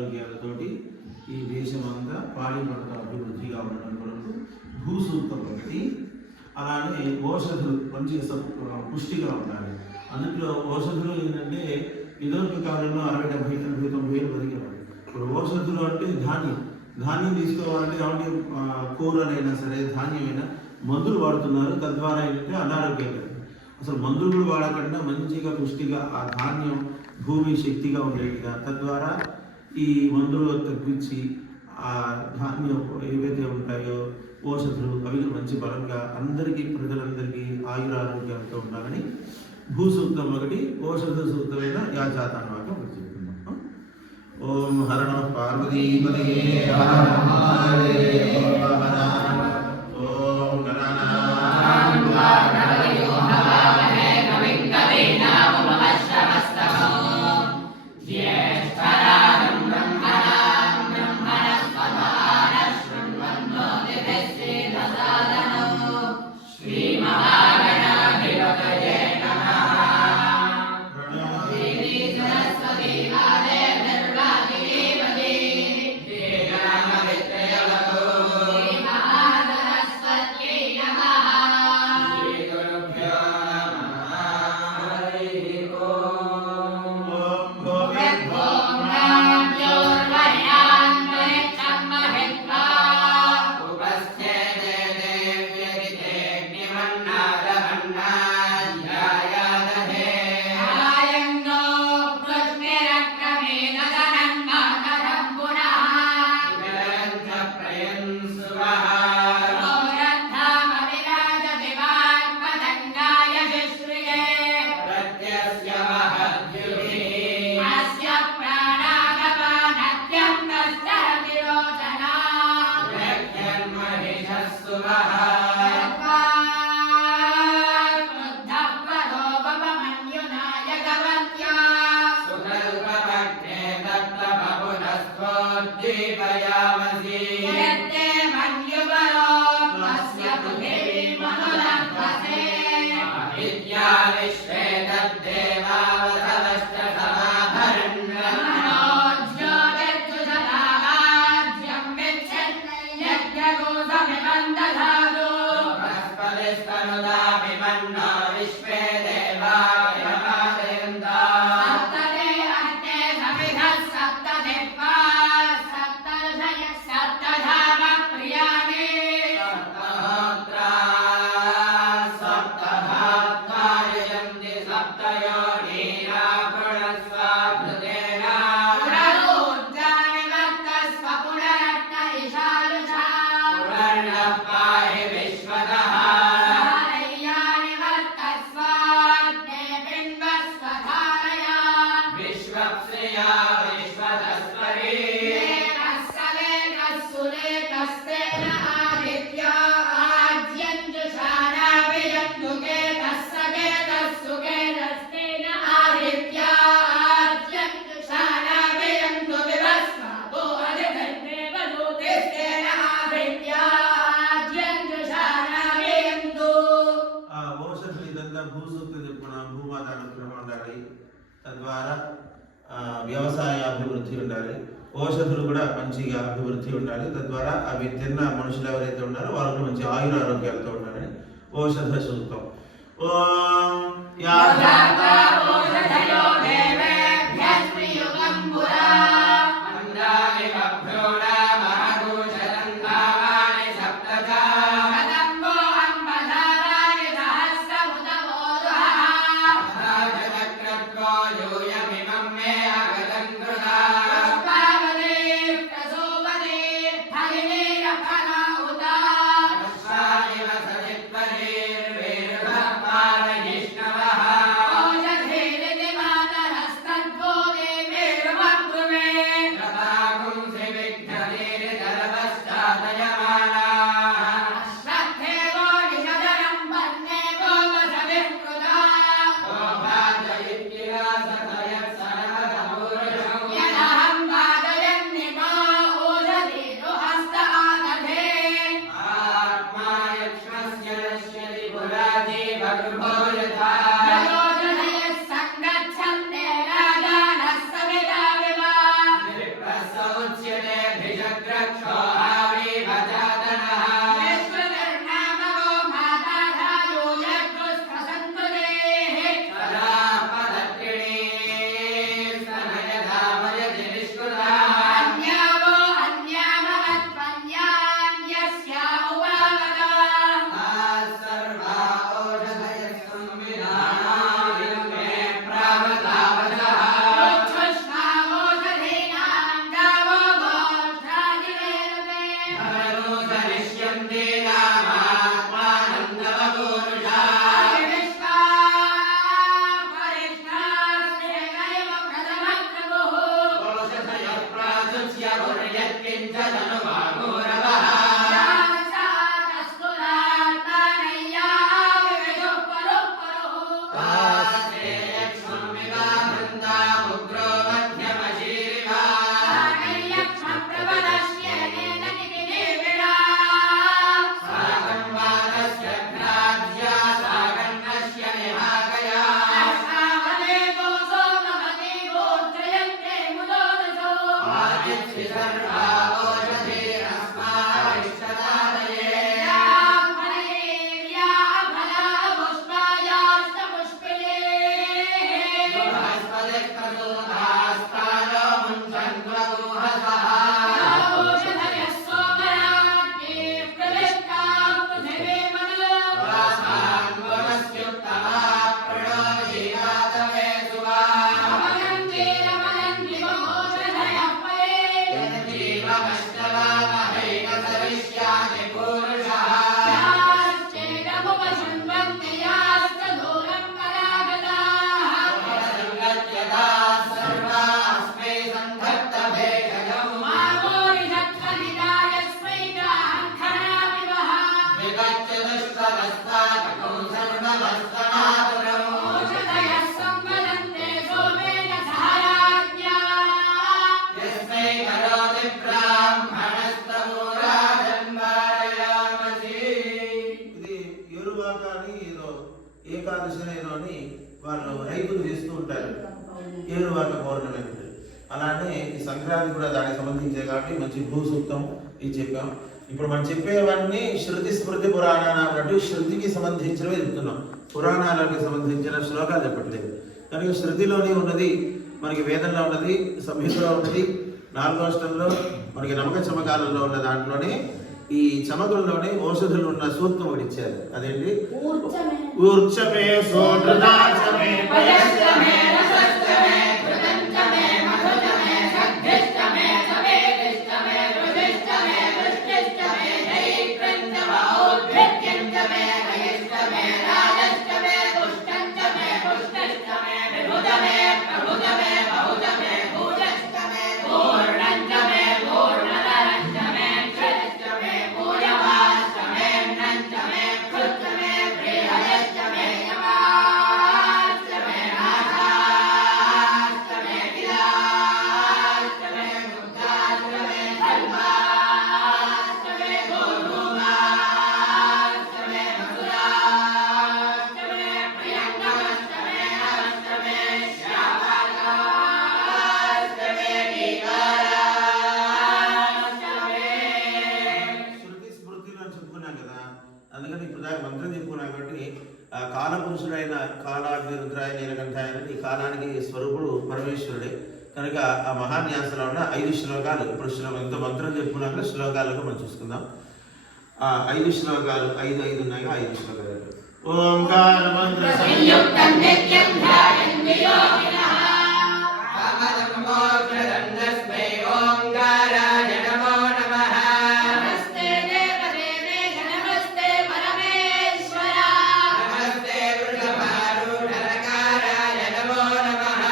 ఆరోగ్యాలతోటి ఈ దేశమంతా పాడి పంట అభివృద్ధిగా ఉండడం కొరకు భూసూక్తం ఒకటి, అలానే ఔషధులు మంచిగా పుష్టిగా ఉండాలి. అందులో ఔషధులు ఏంటంటే ఇదివరకు కాలంలో 60-70-80 బతికేవాడు. ఇప్పుడు ఔషధులు అంటే ధాన్యం తీసుకోవాలంటే కాబట్టి కూరలైనా సరే ధాన్యమైనా మందులు వాడుతున్నారు. తద్వారా ఏంటంటే అనారోగ్యం లేదు. అసలు మందులు కూడా వాడకుండా మంచిగా పుష్టిగా ఆ ధాన్యం భూమి శక్తిగా ఉండేట్టుగా, తద్వారా ఈ మందులు తగ్గించి ఆ ధాన్యం ఏవైతే ఉంటాయో ఔషధులు అవి మంచి బలంగా అందరికీ ప్రజలందరికీ ఆయురారోగ్యాలతో ఉండాలని భూసూక్తం ఒకటి, ఔషధ సూక్తమైన యాజాతాన్ని వాక్యం ఒకటి చెప్తున్నాం. ఓం హర నమః పార్వతీపతయే ఓం తద్వారా వ్యవసాయ అభివృద్ధి ఉండాలి, ఔషధులు కూడా మంచిగా అభివృద్ధి ఉండాలి. తద్వారా అవి తిన్న మనుషులు ఎవరైతే ఉన్నారో వాళ్ళకు మంచి ఆయురారోగ్యాలతో ఉండాలని ఔషధ సూక్తం. ఓం Mata వాళ్ళు రైతులు చేస్తూ ఉంటారు ఏరువాక పౌర్ణమి. అలానే ఈ సంక్రాంతి కూడా దానికి సంబంధించే కాబట్టి మంచి భూ సూక్తం ఇది చెప్పాం. ఇప్పుడు మనం చెప్పేవన్నీ శృతి స్మృతి పురాణాలు అన్నట్టు శృతికి సంబంధించినవి చెప్తున్నాం, పురాణాలకు సంబంధించిన శ్లోకాలు చెప్పట్లేదు. కనుక శృతిలోనే ఉన్నది మనకి వేదంలో ఉన్నది, సంహితలో ఉన్నది, 4వ అష్టంలో మనకి నమ్మక చమకాలలో ఉన్న దాంట్లోనే ఈ చమకుల్లోనే ఔషధులు ఉన్న సూక్తం ఒకటి ఇచ్చారు. అదేంటి? ఊర్చమే సోటనాచమే పయస్చమే రసస్చమే కృతంచమే మధుచమే సద్ధిష్టమే సవేదిష్టమే రుధిష్టమే వృష్టిష్టమే దైత్రంచమే ఔద్ధత్యంచమే కయిష్టమే రాజష్టమే పుష్టంచమే పుష్టిష్టమే విభుతమే ప్రభుతమే బహుతమే భూజష్టమే పూర్ణంచమే పూర్ణధరంచమే కాలపురుషుడైన కాలాగ్ని రుద్రాయ నీలకంఠాయన ఈ కాలానికి స్వరూపుడు పరమేశ్వరుడే. కనుక ఆ మహాన్యాసంలో ఉన్న 5 శ్లోకాలు, ఇప్పుడు ఎంత మంత్రం చెప్పుకున్నాక శ్లోకాలకు మనం చూసుకుందాం. ఆ 5 శ్లోకాలు 5 ఉన్నాయి, 5 శ్లోకాలు. ఓంకార మంత్ర సంయుక్తం నిత్యం ధ్యాయంతి యోగినః అమదమోక్షదండస్మై ఓంకారాయ నమో నమః. నమస్తే దేవదేవేశ నమస్తే పరమేశ్వర నమస్తే వృషభారూఢరకారాయ నమో నమః.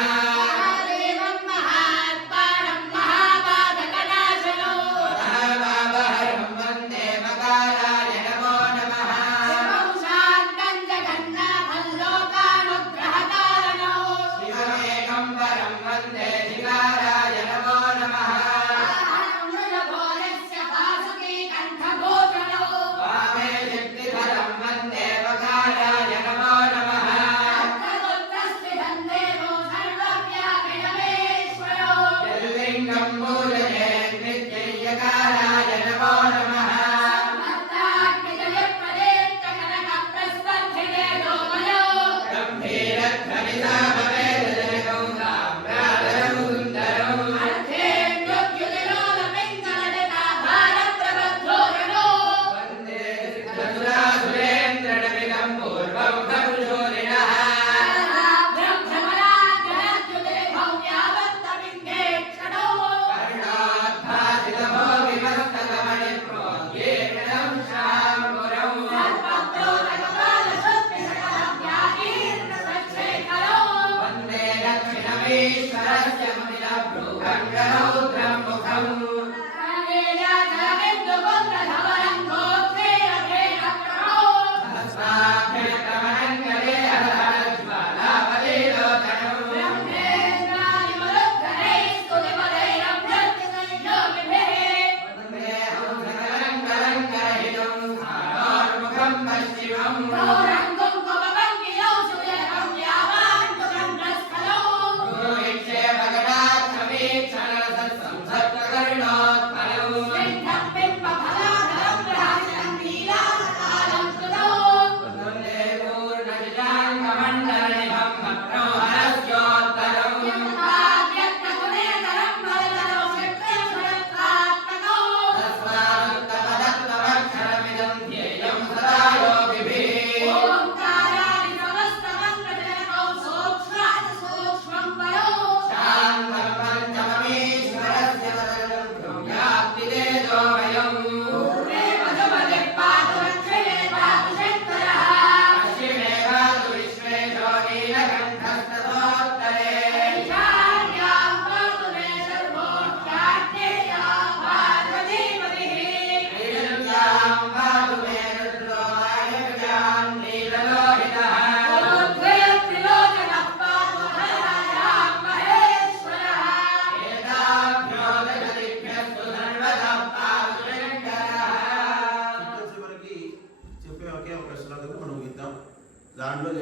దేవం మహాత్మానం మహాపాతకనాశనో మహాభావహరం వందే మకారాయ నమో నమః. శివం శాంతం జగన్నాథం లోకానుగ్రహకారణో శివమేకం పరం వందే శివారాయ నమో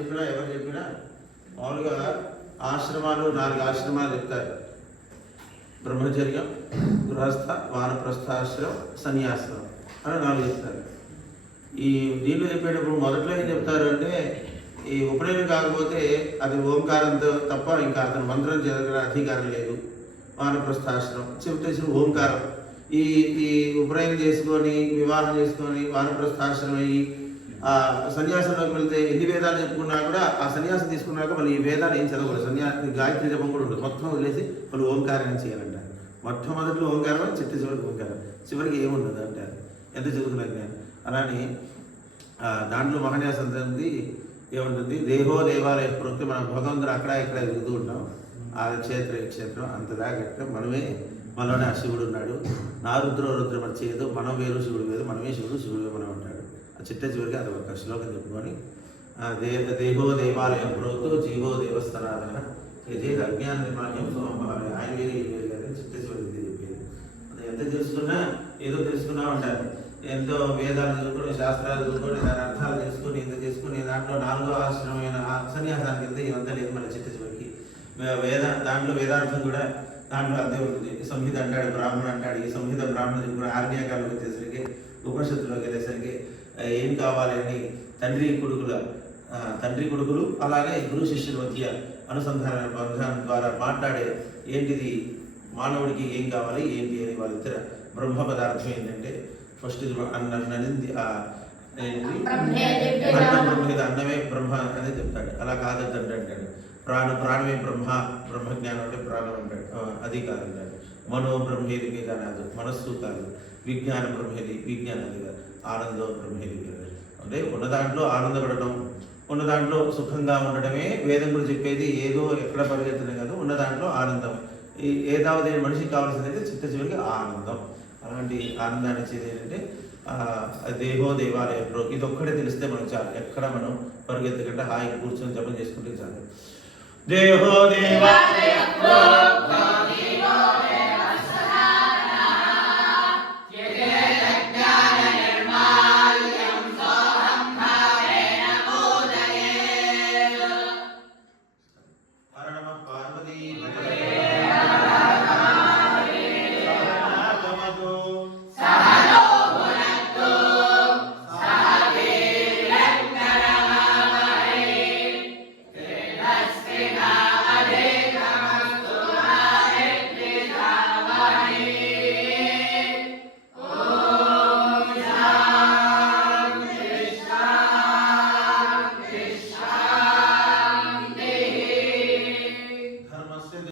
చెప్పినా ఎవరు చెప్పినా మామూలుగా ఆశ్రమాలు 4 ఆశ్రమాలు చెప్తారు. బ్రహ్మచర్యం, గృహస్థ, వానప్రస్థాశ్రమం, సన్యాశ్రమం అని 4 చెప్తారు. ఈ దీంట్లో చెప్పేటప్పుడు మొదట్లో ఏం చెప్తారు అంటే ఈ ఉపనయనం కాకపోతే అది ఓంకారంతో తప్ప ఇంకా అతను మంత్రం చదివిన అధికారం లేదు. వానప్రస్థాశ్రమం చెప్తే ఓంకారం. ఈ ఈ ఉపనయనం చేసుకొని వివాహం చేసుకొని వానప్రస్థాశ్రమం అయ్యి ఆ సన్యాసంలోకి వెళ్తే ఎన్ని వేదాలు చెప్పుకున్నా కూడా ఆ సన్యాసం తీసుకున్నాక మళ్ళీ ఈ వేదాలు ఏం చదవకూడదు. సన్యాసి గాయత్రి జపం కూడా ఉంటుంది. మొత్తం వదిలేసి వాళ్ళు ఓంకారం చేయాలంటారు. మొట్టమొదటిలో ఓంకారం, చివరికి ఓంకారం, చివరికి ఏముండదు అంటారు. ఎంత చదువుకున్నారు నేను. అలానే దాంట్లో మహన్యాసం ఉంది ఏముంటుంది, దేహో దేవాలయ ప్రవృత్తి. మనం భగవంతుడు అక్కడ ఇక్కడ ఎదుగుతూ ఉంటాం. ఆ క్షేత్రం అంతదాకా మనలోనే ఆ శివుడు ఉన్నాడు. నా రుద్రం వచ్చేదో మనం వేరు శివుడు వేరు, మనమే శివుడు శివుడు మనం ఉంటాడు. ఆ చివరికి అది ఒక శ్లోకం చెప్పుకొని దేహో దేవాలయం ప్రవృత్తో జీవో దేవస్థానాలయ చేతి అజ్ఞాన నిర్మాణ్యం సోమవారం ఆయన వేరే వేరు కదా చివరికి చెప్పేది. ఎంత తెలుసుకున్నా ఏదో తెలుసుకున్నా ఉంటారు. ఎంతో వేదాలు చదువుకొని శాస్త్రాలు చదువుకొని దాని అర్థాలు తెలుసుకొని ఎంత చేసుకుని దాంట్లో 4వ ఆశ్రమమైన సన్యాసానికి వెళ్తే ఇదంతా లేదు. మళ్ళీ చివరికి దాంట్లో వేదార్థం కూడా దాంట్లో అర్థం ఉంటుంది. సంహిత అంటాడు, బ్రాహ్మణ అంటాడు. ఈ సంహిత బ్రాహ్మణ కూడా ఆర్ణ్యకాలకు వచ్చేసరికి ఉపనిషత్తులోకి వెళ్ళేసరికి ఏం కావాలి అని తండ్రి కొడుకులు అలాగే గురు శిష్యుల మధ్య అనుసంధాన బంధం ద్వారా మాట్లాడే ఏంటిది మానవుడికి ఏం కావాలి ఏంటి అని వాళ్ళిద్దరు బ్రహ్మ పదార్థం ఏంటంటే ఫస్ట్ అన్నది అన్నమే బ్రహ్మ అనేది చెప్తాడు. అలా కాదంటే అంటాడు ప్రాణమే బ్రహ్మజ్ఞానం అంటే ప్రాణం అంటాడు. అది కాదంటాడు. మనో బ్రహ్మేది కాదు, మనస్సు కాదు. విజ్ఞానం బ్రహ్మేది, విజ్ఞానం కాదు. ఆనందం బ్రహ్మేది కాదు. అంటే ఉన్న దాంట్లో ఆనందపడటం, ఉన్న దాంట్లో సుఖంగా ఉండడమే వేదం కూడా చెప్పేది. ఏదో ఎక్కడ పరిగెత్తడం కాదు, ఉన్న దాంట్లో ఆనందం. ఏదావదే మనిషికి కావాల్సింది అయితే చివరికి ఆనందం. అలాంటి ఆనందాన్ని ఇచ్చేది ఏంటంటే దేహో దేవాలయంలో ఇది ఒక్కడే తెలిస్తే మనకు చాలు. ఎక్కడ మనం పరిగెత్తకుండా హాయి కూర్చొని జపం చేసుకుంటే చాలు. దేహో దేవాలయ